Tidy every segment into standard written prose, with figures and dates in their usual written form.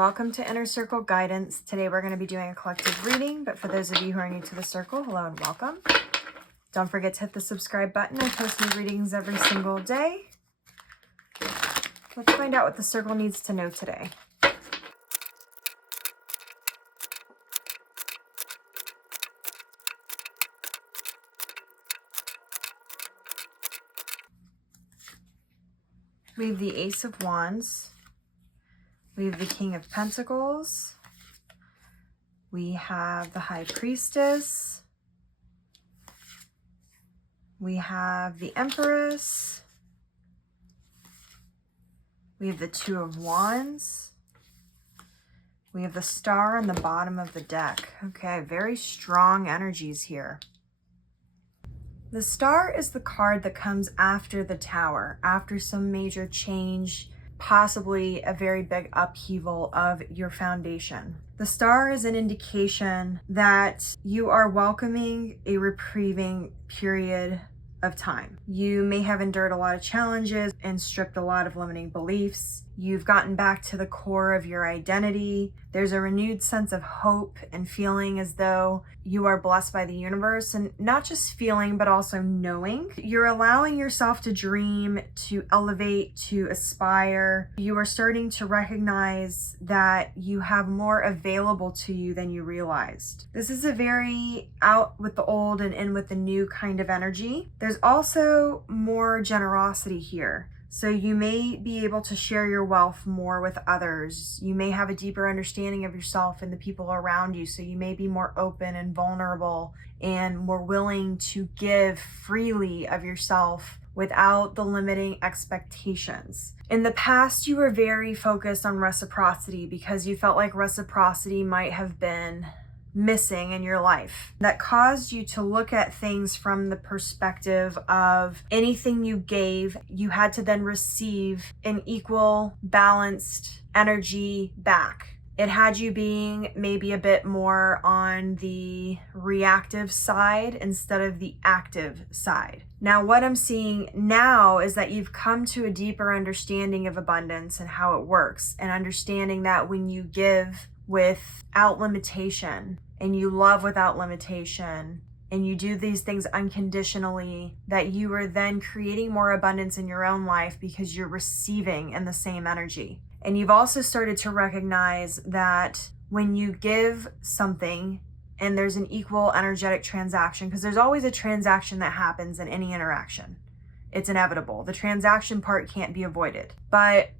welcome to Inner Circle Guidance. Today we're going to be doing a collective reading, but for those of you who are new to the circle, hello and welcome. Don't forget to hit the subscribe button. I post new readings every single day. Let's find out what the circle needs to know today. We have the Ace of Wands. We have the King of Pentacles. We have the High Priestess. We have the Empress. We have the Two of Wands. We have the Star on the bottom of the deck. Okay, very strong energies here. The Star is the card that comes after the Tower, after some major change, possibly a very big upheaval of your foundation. The Star is an indication that you are welcoming a reprieving period of time. You may have endured a lot of challenges and stripped a lot of limiting beliefs. You've gotten back to the core of your identity. There's a renewed sense of hope and feeling as though you are blessed by the universe, and not just feeling, but also knowing. You're allowing yourself to dream, to elevate, to aspire. You are starting to recognize that you have more available to you than you realized. This is a very out with the old and in with the new kind of energy. There's also more generosity here. So you may be able to share your wealth more with others. You may have a deeper understanding of yourself and the people around you. So you may be more open and vulnerable and more willing to give freely of yourself without the limiting expectations. In the past, you were very focused on reciprocity because you felt like reciprocity might have been missing in your life. That caused you to look at things from the perspective of anything you gave, you had to then receive an equal, balanced energy back. It had you being maybe a bit more on the reactive side instead of the active side. Now, what I'm seeing now is that you've come to a deeper understanding of abundance and how it works, and understanding that when you give without limitation and you love without limitation and you do these things unconditionally, that you are then creating more abundance in your own life because you're receiving in the same energy. And you've also started to recognize that when you give something and there's an equal energetic transaction, because there's always a transaction that happens in any interaction. It's inevitable. The transaction part can't be avoided. But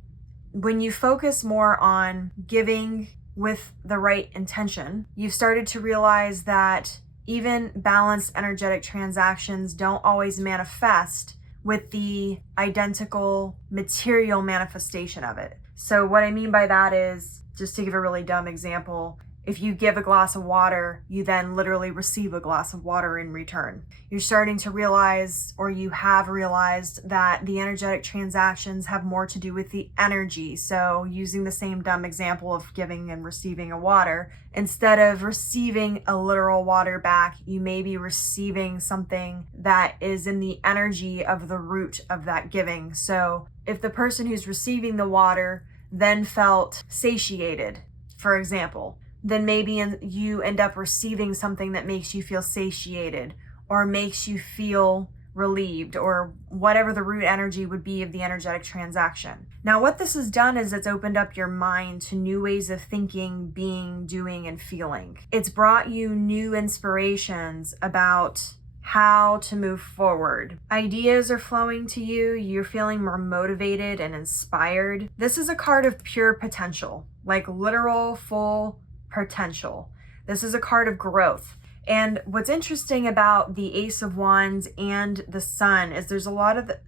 when you focus more on giving with the right intention, you've started to realize that even balanced energetic transactions don't always manifest with the identical material manifestation of it. So what I mean by that is, just to give a really dumb example, if you give a glass of water, you then literally receive a glass of water in return. You're starting to realize, or you have realized, that the energetic transactions have more to do with the energy. So using the same dumb example of giving and receiving a water, instead of receiving a literal water back, you may be receiving something that is in the energy of the root of that giving. So if the person who's receiving the water then felt satiated, for example, then maybe you end up receiving something that makes you feel satiated or makes you feel relieved, or whatever the root energy would be of the energetic transaction. Now, what this has done is it's opened up your mind to new ways of thinking, being, doing, and feeling. It's brought you new inspirations about how to move forward. Ideas are flowing to you. You're feeling more motivated and inspired. This is a card of pure potential, like literal full potential. This is a card of growth. And what's interesting about the Ace of Wands and the Sun is there's a lot of the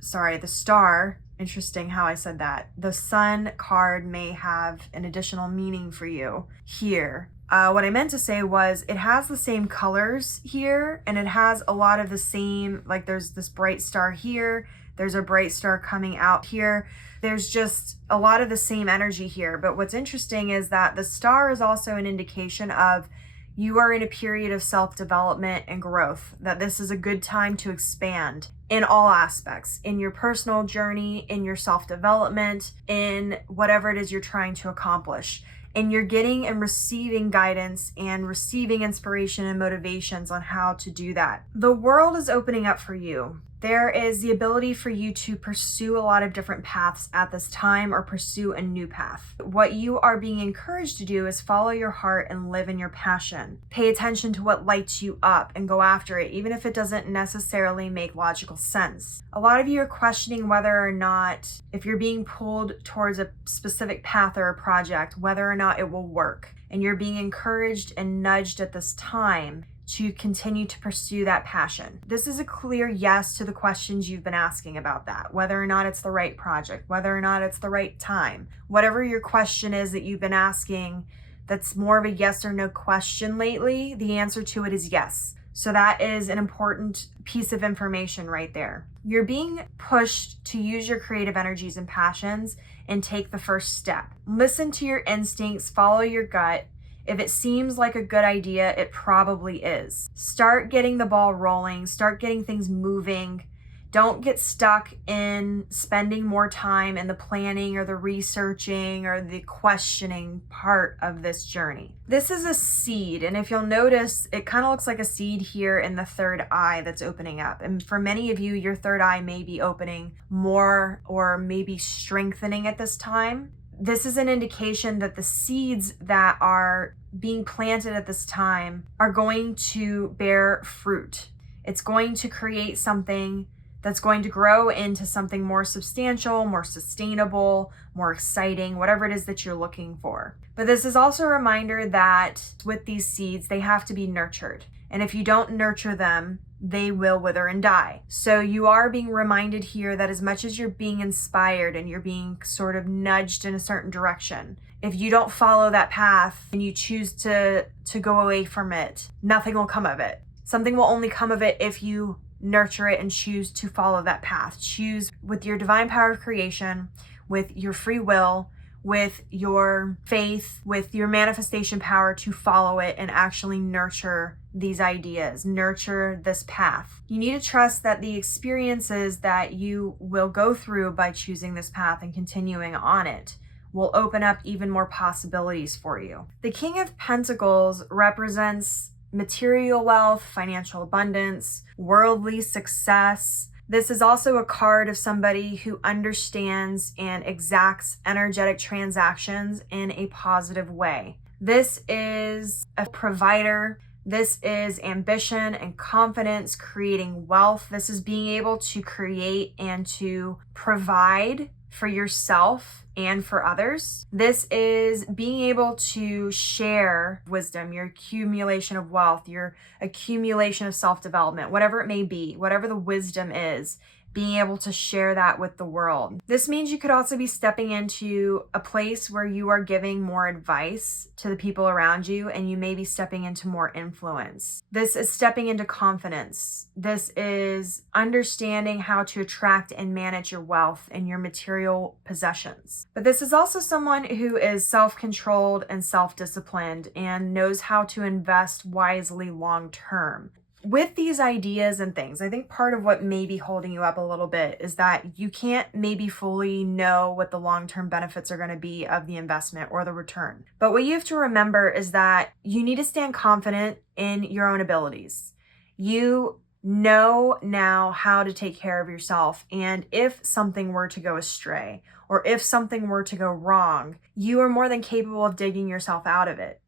Star. Interesting how I said that. The Sun card may have an additional meaning for you here. What I meant to say was it has the same colors here, and it has a lot of the same, like there's this bright star here, there's a bright star coming out here. There's just a lot of the same energy here. But what's interesting is that the Star is also an indication of you are in a period of self-development and growth, that this is a good time to expand in all aspects, in your personal journey, in your self-development, in whatever it is you're trying to accomplish. and you're getting and receiving guidance and receiving inspiration and motivations on how to do that. The world is opening up for you. There is the ability for you to pursue a lot of different paths at this time or pursue a new path. What you are being encouraged to do is follow your heart and live in your passion. Pay attention to what lights you up and go after it, even if it doesn't necessarily make logical sense. A lot of you are questioning whether or not, if you're being pulled towards a specific path or a project, whether or not it will work. And you're being encouraged and nudged at this time to continue to pursue that passion. This is a clear yes to the questions you've been asking about that, whether or not it's the right project, whether or not it's the right time. Whatever your question is that you've been asking that's more of a yes or no question lately, the answer to it is yes. So that is an important piece of information right there. You're being pushed to use your creative energies and passions and take the first step. Listen to your instincts, follow your gut. If it seems like a good idea, it probably is. Start getting the ball rolling, start getting things moving. Don't get stuck in spending more time in the planning or the researching or the questioning part of this journey. This is a seed, and if you'll notice, it kind of looks like a seed here in the third eye that's opening up. And for many of you, your third eye may be opening more or maybe strengthening at this time. This is an indication that the seeds that are being planted at this time are going to bear fruit. It's going to create something that's going to grow into something more substantial, more sustainable, more exciting, whatever it is that you're looking for. But this is also a reminder that with these seeds, they have to be nurtured. And if you don't nurture them, they will wither and die. So you are being reminded here that as much as you're being inspired and you're being sort of nudged in a certain direction, if you don't follow that path and you choose to go away from it, nothing will come of it. Something will only come of it if you nurture it and choose to follow that path. Choose with your divine power of creation, with your free will, with your faith, with your manifestation power to follow it and actually nurture these ideas, nurture this path. You need to trust that the experiences that you will go through by choosing this path and continuing on it will open up even more possibilities for you. The King of Pentacles represents material wealth, financial abundance, worldly success. This is also a card of somebody who understands and exacts energetic transactions in a positive way. This is a provider. This is ambition and confidence, creating wealth. This is being able to create and to provide for yourself and for others. This is being able to share wisdom, your accumulation of wealth, your accumulation of self-development, whatever it may be, whatever the wisdom is, being able to share that with the world. This means you could also be stepping into a place where you are giving more advice to the people around you, and you may be stepping into more influence. This is stepping into confidence. This is understanding how to attract and manage your wealth and your material possessions. But this is also someone who is self-controlled and self-disciplined and knows how to invest wisely long-term. With these ideas and things, I think part of what may be holding you up a little bit is that you can't maybe fully know what the long-term benefits are going to be of the investment or the return. But what you have to remember is that you need to stand confident in your own abilities. You know now how to take care of yourself. And if something were to go astray, or if something were to go wrong, you are more than capable of digging yourself out of it.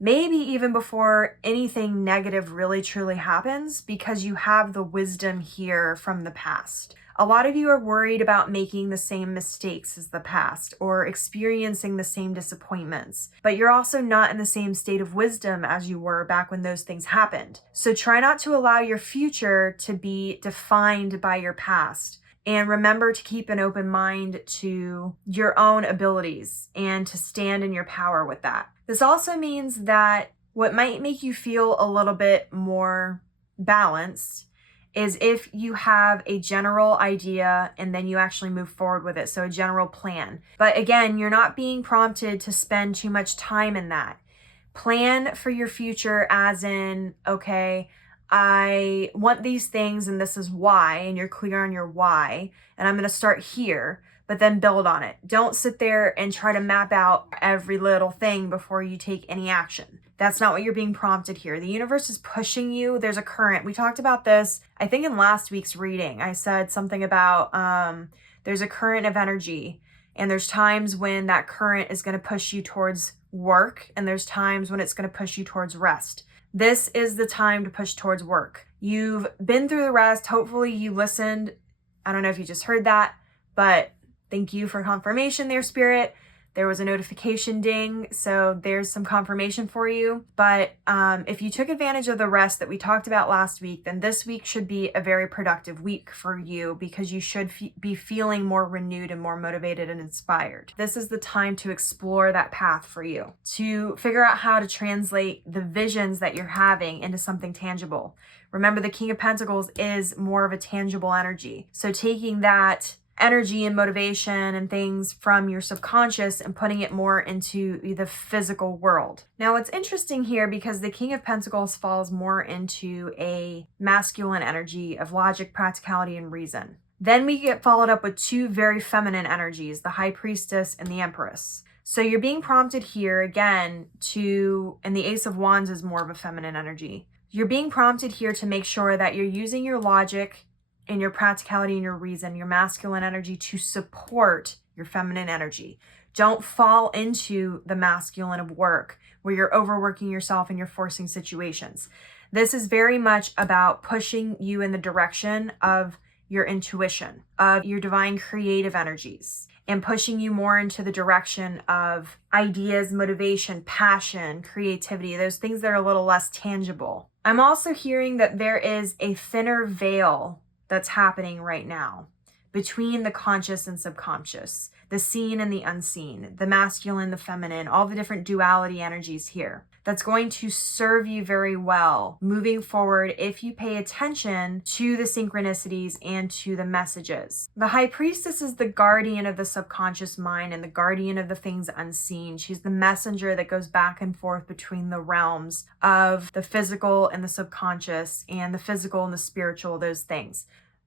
Maybe even before anything negative really truly happens, because you have the wisdom here from the past. A lot of you are worried about making the same mistakes as the past or experiencing the same disappointments, but you're also not in the same state of wisdom as you were back when those things happened. So try not to allow your future to be defined by your past. And remember to keep an open mind to your own abilities and to stand in your power with that. This also means that what might make you feel a little bit more balanced is if you have a general idea and then you actually move forward with it. So a general plan. But again, you're not being prompted to spend too much time in that. Plan for your future as in, okay, I want these things and this is why, and you're clear on your why, and I'm going to start here. but then build on it. Don't sit there and try to map out every little thing before you take any action. That's not what you're being prompted here. The universe is pushing you. There's a current. We talked about this, I think in last week's reading. I said something about there's a current of energy, and there's times when that current is going to push you towards work, and there's times when it's going to push you towards rest. This is the time to push towards work. You've been through the rest. Hopefully you listened. I don't know if you just heard that, but thank you for confirmation there, Spirit. There was a notification ding, so there's some confirmation for you. But if you took advantage of the rest that we talked about last week, then this week should be a very productive week for you, because you should be feeling more renewed and more motivated and inspired. This is the time to explore that path for you, to figure out how to translate the visions that you're having into something tangible. Remember, the King of Pentacles is more of a tangible energy. So taking that energy and motivation and things from your subconscious and putting it more into the physical world. Now, what's interesting here, because the King of Pentacles falls more into a masculine energy of logic, practicality, and reason. Then we get followed up with two very feminine energies, the High Priestess and the Empress. So you're being prompted here again and the Ace of Wands is more of a feminine energy. You're being prompted here to make sure that you're using your logic and your practicality and your reason, your masculine energy, to support your feminine energy. Don't fall into the masculine of work where you're overworking yourself and you're forcing situations. This is very much about pushing you in the direction of your intuition, of your divine creative energies, and pushing you more into the direction of ideas, motivation, passion, creativity, those things that are a little less tangible. I'm also hearing that there is a thinner veil that's happening right now between the conscious and subconscious, the seen and the unseen, the masculine, the feminine, all the different duality energies here. That's going to serve you very well moving forward if you pay attention to the synchronicities and to the messages. The High Priestess is the guardian of the subconscious mind and the guardian of the things unseen. She's the messenger that goes back and forth between the realms of the physical and the subconscious, and the physical and the spiritual, those things.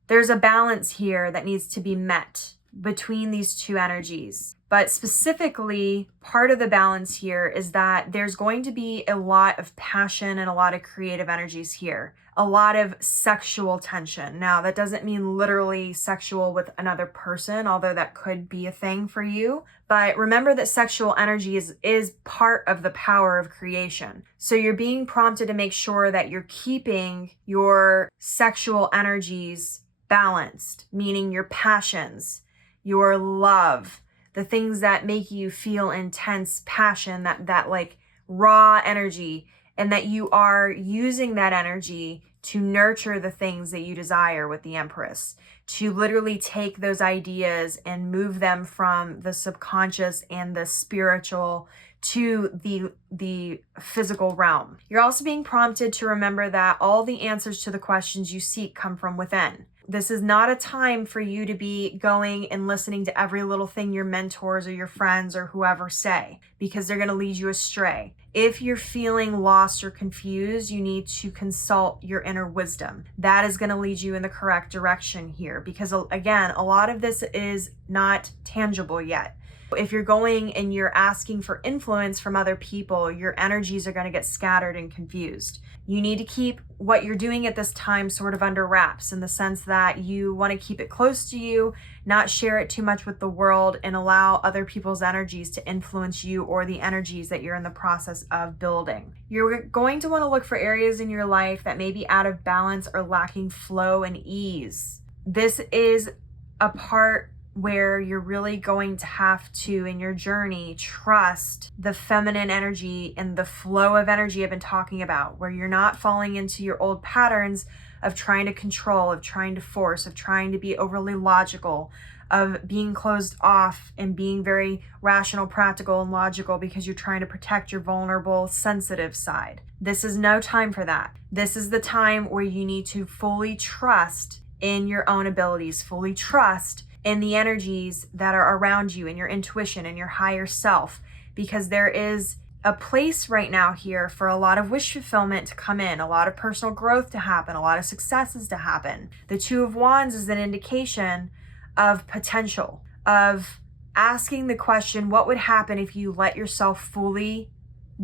There's a balance here that needs to be met between these two energies. But specifically, part of the balance here is that there's going to be a lot of passion and a lot of creative energies here, a lot of sexual tension. Now, that doesn't mean literally sexual with another person, although that could be a thing for you. But remember that sexual energy is part of the power of creation. So you're being prompted to make sure that you're keeping your sexual energies balanced, meaning your passions, your love, the things that make you feel intense passion, that like raw energy, and that you are using that energy to nurture the things that you desire with the Empress, to literally take those ideas and move them from the subconscious and the spiritual to the physical realm. You're also being prompted to remember that all the answers to the questions you seek come from within. This is not a time for you to be going and listening to every little thing your mentors or your friends or whoever say, because they're going to lead you astray. If you're feeling lost or confused, you need to consult your inner wisdom. That is going to lead you in the correct direction here, because again, a lot of this is not tangible yet. If you're going and you're asking for influence from other people, your energies are going to get scattered and confused. You need to keep what you're doing at this time sort of under wraps, in the sense that you want to keep it close to you, not share it too much with the world, and allow other people's energies to influence you or the energies that you're in the process of building. You're going to want to look for areas in your life that may be out of balance or lacking flow and ease. This is a part where you're really going to have to, in your journey, trust the feminine energy and the flow of energy I've been talking about, where you're not falling into your old patterns of trying to control, of trying to force, of trying to be overly logical, of being closed off and being very rational, practical, and logical because you're trying to protect your vulnerable, sensitive side. This is no time for that. This is the time where you need to fully trust in your own abilities, fully trust in the energies that are around you, in your intuition and your higher self, because there is a place right now here for a lot of wish fulfillment to come in, a lot of personal growth to happen, a lot of successes to happen. The Two of Wands is an indication of potential, of asking the question, what would happen if you let yourself fully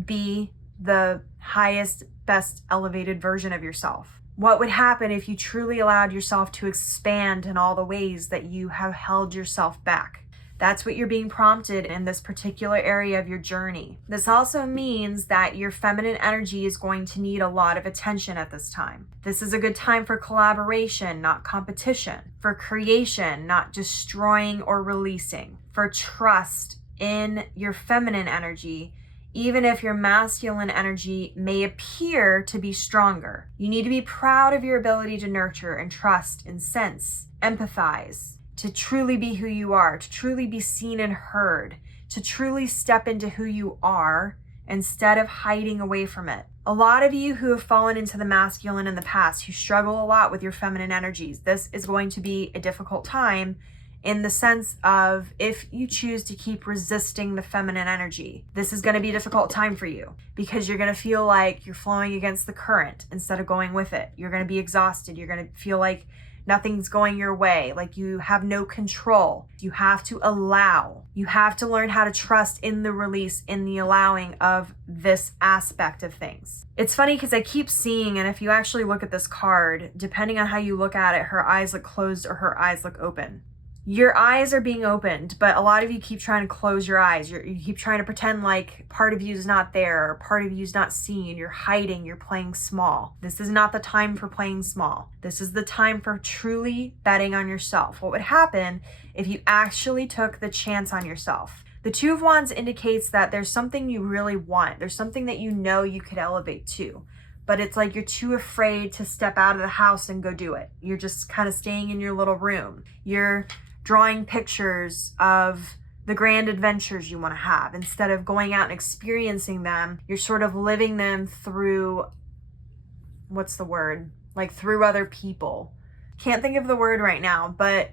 be the highest, best elevated version of yourself? What would happen if you truly allowed yourself to expand in all the ways that you have held yourself back? That's what you're being prompted in this particular area of your journey. This also means that your feminine energy is going to need a lot of attention at this time. This is a good time for collaboration, not competition. For creation, not destroying or releasing. For trust in your feminine energy, even if your masculine energy may appear to be stronger. You need to be proud of your ability to nurture and trust and sense, empathize, to truly be who you are, to truly be seen and heard, to truly step into who you are instead of hiding away from it. A lot of you who have fallen into the masculine in the past, who struggle a lot with your feminine energies, this is going to be a difficult time in the sense of if you choose to keep resisting the feminine energy. This is going to be a difficult time for you because you're going to feel like you're flowing against the current instead of going with it. You're going to be exhausted. You're going to feel like nothing's going your way, like you have no control. You have to allow. You have to learn how to trust in the release, in the allowing of this aspect of things. It's funny because I keep seeing, and if you actually look at this card, depending on how you look at it, her eyes look closed or her eyes look open. Your eyes are being opened, but a lot of you keep trying to close your eyes. You keep trying to pretend like part of you is not there, or part of you is not seen. You're hiding, you're playing small. This is not the time for playing small. This is the time for truly betting on yourself. What would happen if you actually took the chance on yourself? The Two of Wands indicates that there's something you really want. There's something that you know you could elevate to. But it's like you're too afraid to step out of the house and go do it. You're just kind of staying in your little room. You're drawing pictures of the grand adventures you want to have. Instead of going out and experiencing them, you're sort of living them through, what's the word? Like through other people. Can't think of the word right now, but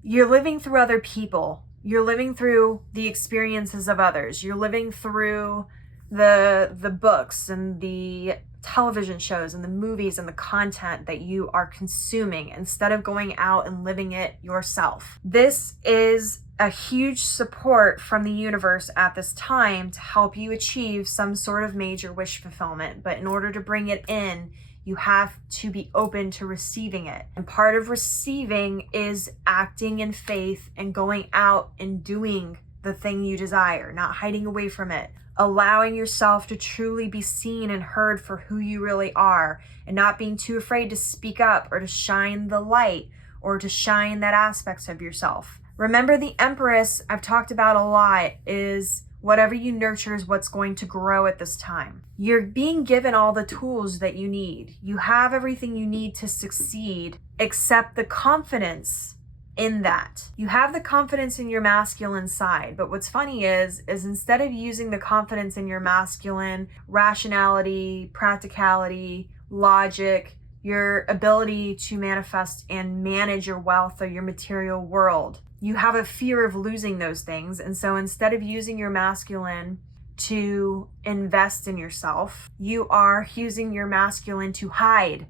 you're living through other people. You're living through the experiences of others. You're living through the books and the television shows and the movies and the content that you are consuming instead of going out and living it yourself. This is a huge support from the universe at this time to help you achieve some sort of major wish fulfillment. But in order to bring it in, you have to be open to receiving it. And part of receiving is acting in faith and going out and doing the thing you desire, not hiding away from it. Allowing yourself to truly be seen and heard for who you really are, and not being too afraid to speak up or to shine the light or to shine that aspects of yourself. Remember, the Empress, I've talked about a lot, is whatever you nurture is what's going to grow at this time. You're being given all the tools that you need. You have everything you need to succeed, except the confidence in that. You have the confidence in your masculine side, but what's funny is instead of using the confidence in your masculine rationality, practicality, logic, your ability to manifest and manage your wealth or your material world, you have a fear of losing those things. And so instead of using your masculine to invest in yourself, you are using your masculine to hide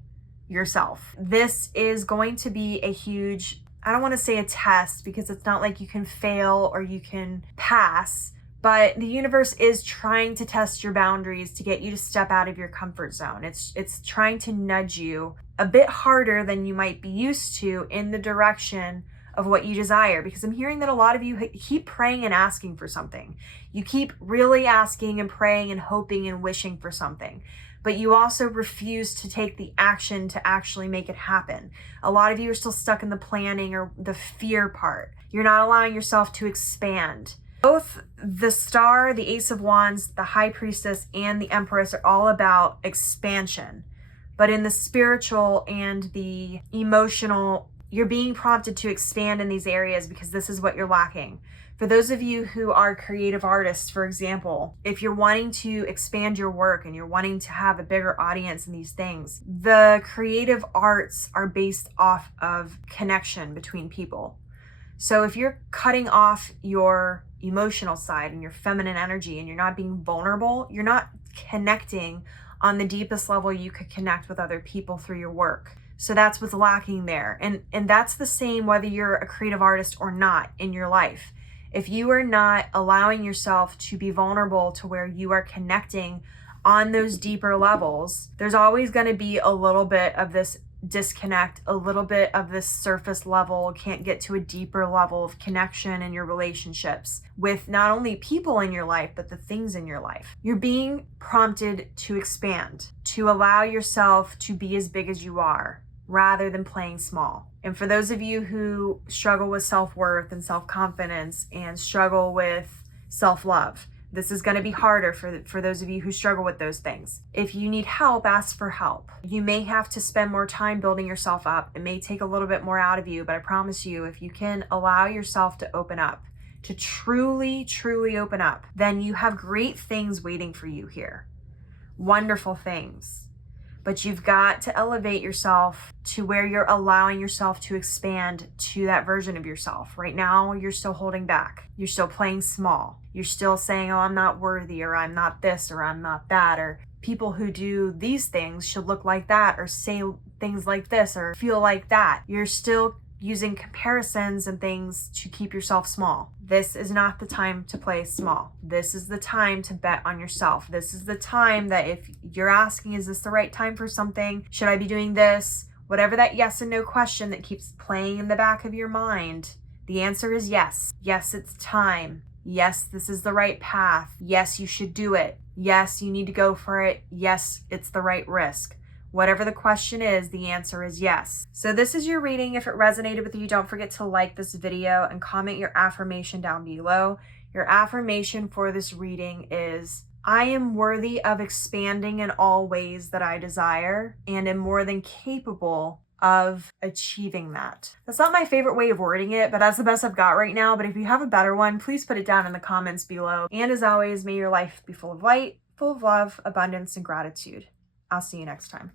yourself. This is going to be a huge, I don't want to say a test because it's not like you can fail or you can pass, but the universe is trying to test your boundaries to get you to step out of your comfort zone. It's trying to nudge you a bit harder than you might be used to in the direction of what you desire, because I'm hearing that a lot of you keep praying and asking for something. You keep really asking and praying and hoping and wishing for something, but you also refuse to take the action to actually make it happen. A lot of you are still stuck in the planning or the fear part. You're not allowing yourself to expand. Both the Star, the Ace of Wands, the High Priestess, and the Empress are all about expansion. But in the spiritual and the emotional, you're being prompted to expand in these areas because this is what you're lacking. For those of you who are creative artists, for example, if you're wanting to expand your work and you're wanting to have a bigger audience in these things, the creative arts are based off of connection between people. So if you're cutting off your emotional side and your feminine energy and you're not being vulnerable, you're not connecting on the deepest level you could connect with other people through your work. So that's what's lacking there. And that's the same whether you're a creative artist or not in your life. If you are not allowing yourself to be vulnerable to where you are connecting on those deeper levels, there's always going to be a little bit of this disconnect, a little bit of this surface level, can't get to a deeper level of connection in your relationships with not only people in your life, but the things in your life. You're being prompted to expand, to allow yourself to be as big as you are rather than playing small. And for those of you who struggle with self-worth and self-confidence and struggle with self-love, this is going to be harder for those of you who struggle with those things. If you need help, ask for help. You may have to spend more time building yourself up. It may take a little bit more out of you, but I promise you, if you can allow yourself to open up, to truly, truly open up, then you have great things waiting for you here. Wonderful things. But you've got to elevate yourself to where you're allowing yourself to expand to that version of yourself. Right now, you're still holding back. You're still playing small. You're still saying, oh, I'm not worthy, or I'm not this, or I'm not that, or people who do these things should look like that, or say things like this, or feel like that. You're still using comparisons and things to keep yourself small. This is not the time to play small. This is the time to bet on yourself. This is the time that if you're asking, is this the right time for something? Should I be doing this? Whatever that yes and no question that keeps playing in the back of your mind, the answer is yes. Yes, it's time. Yes, this is the right path. Yes, you should do it. Yes, you need to go for it. Yes, it's the right risk. Whatever the question is, the answer is yes. So this is your reading. If it resonated with you, don't forget to like this video and comment your affirmation down below. Your affirmation for this reading is, I am worthy of expanding in all ways that I desire and am more than capable of achieving that. That's not my favorite way of wording it, but that's the best I've got right now. But if you have a better one, please put it down in the comments below. And as always, may your life be full of light, full of love, abundance, and gratitude. I'll see you next time.